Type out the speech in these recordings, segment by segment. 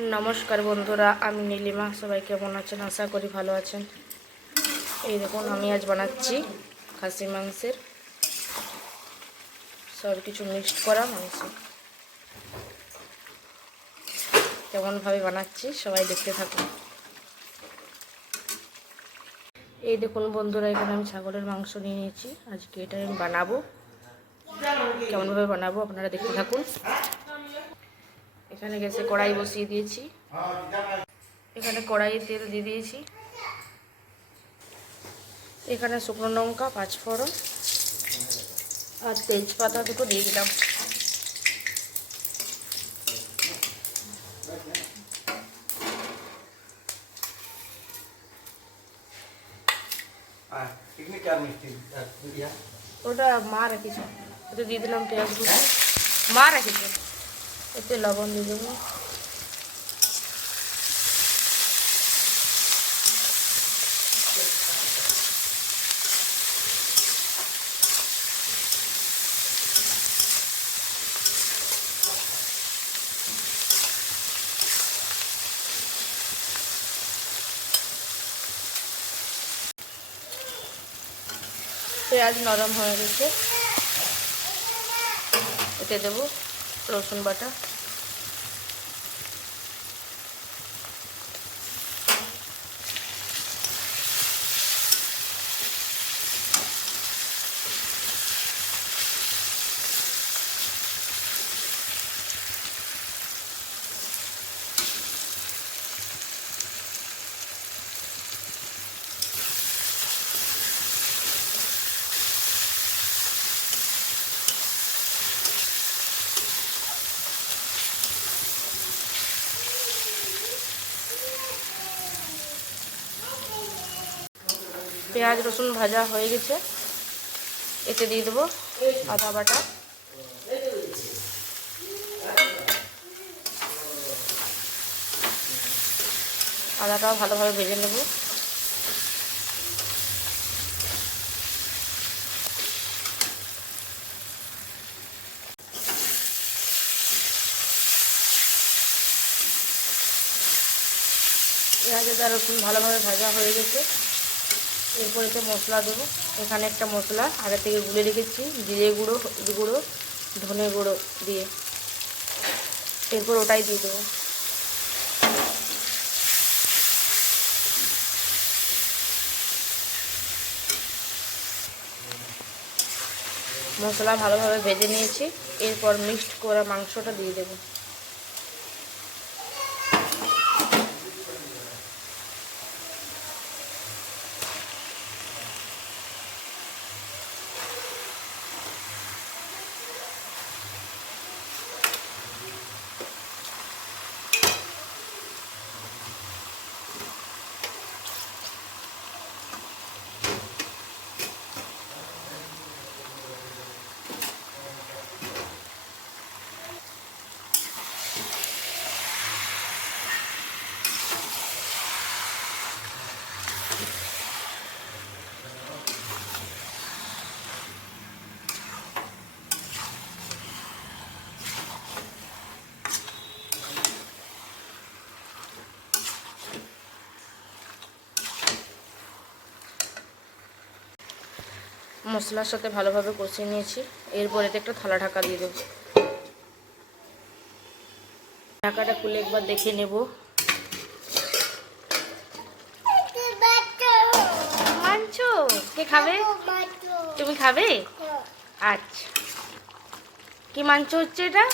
নমস্কার বন্ধুরা, আমি নীলিমা। সবাই কেমন আছেন? আশা করি ভালো আছেন। এই দেখুন, আমি আজ বানাচ্ছি খাসি মাংসের। সব কিছু মিক্সড করা মাংস। কেমনভাবে বানাচ্ছি, সবাই দেখতে থাকুন। এই দেখুন বন্ধুরা, এখানে আমি ছাগলের মাংস নিয়ে নিয়েছি। আজকে এটা আমি বানাবো। কেমনভাবে বানাবো, আপনারা দেখতে থাকুন। এখানে গ্যাসে কড়াই বসিয়ে দিয়েছি। এখানে কড়াইয়ে তেল দিয়ে দিয়েছি। এখানে শুকনো লঙ্কা পাঁচফোড়ন আর তেজপাতা দুটো দিয়ে দিলাম। ওটা মা রেখেছে। ওটা দিয়ে দিলাম পেঁয়াজ মা রেখেছে। এতে লবণ দিয়ে দেবো। পেঁয়াজ নরম হয়ে গেছে। এতে দেবো। রসুন বাটা পেঁয়াজ রসুন ভাজা হয়ে গেছে। এতে দিয়ে দেবো আদা বাটা। আদাটাও ভালোভাবে ভেজে নেব। পেঁয়াজ আদা রসুন ভালোভাবে ভাজা হয়ে গেছে। এরপর এতে মশলা দেবো। এখানে একটা মশলা, আগে থেকে গুলে রেখেছি, জিরে গুঁড়ো, হলুদ গুঁড়ো, ধনে গুঁড়ো দিয়ে। এরপর ওটাই দিয়ে দেবো। মশলা ভালোভাবে ভেজে নিয়েছি। এরপর মিক্সড করা মাংসটা দিয়ে দেবো। মশলার সাথে ভালোভাবে কষিয়ে নিয়েছি। এরপর এতে একটা থালা ঢাকা দিয়ে দেবো। ঢাকাটা খুলে একবার দেখে নেব। মানছো? কে খাবে? তুমি খাবে? আচ্ছা। কি মাংস হচ্ছে এটা?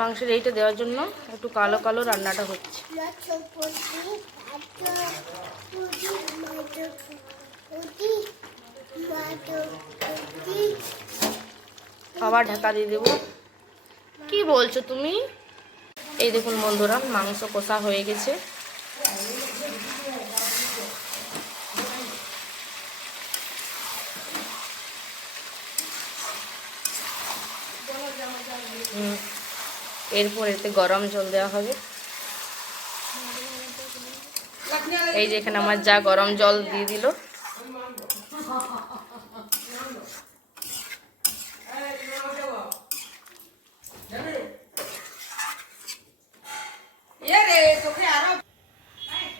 মাংসের এইটা দেওয়ার জন্য একটু কালো কালো রান্নাটা হচ্ছে। আবার ঢাকা দিয়ে দেবো। কি বলছো তুমি? এই দেখুন বন্ধুরা, মাংস কষা হয়ে গেছে। এরপর এতে গরম জল দেওয়া হবে। এই যে এখানে আমার যা গরম জল দিয়ে দিল।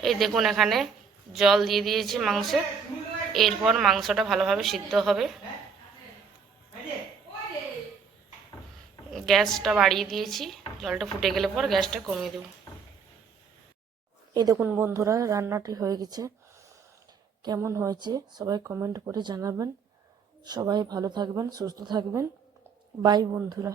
এই দেখুন এখানে জল দিয়ে দিয়েছি মাংসে। এরপর মাংসটা ভালোভাবে সিদ্ধ হবে। গ্যাসটা বাড়িয়ে দিয়েছি। জলটা ফুটে গেলে পর গ্যাসটা কমিয়ে দেবো। এই দেখুন বন্ধুরা, রান্নাটি হয়ে গেছে। কেমন হয়েছে সবাই কমেন্ট করে জানাবেন। সবাই ভালো থাকবেন, সুস্থ থাকবেন। বাই বন্ধুরা।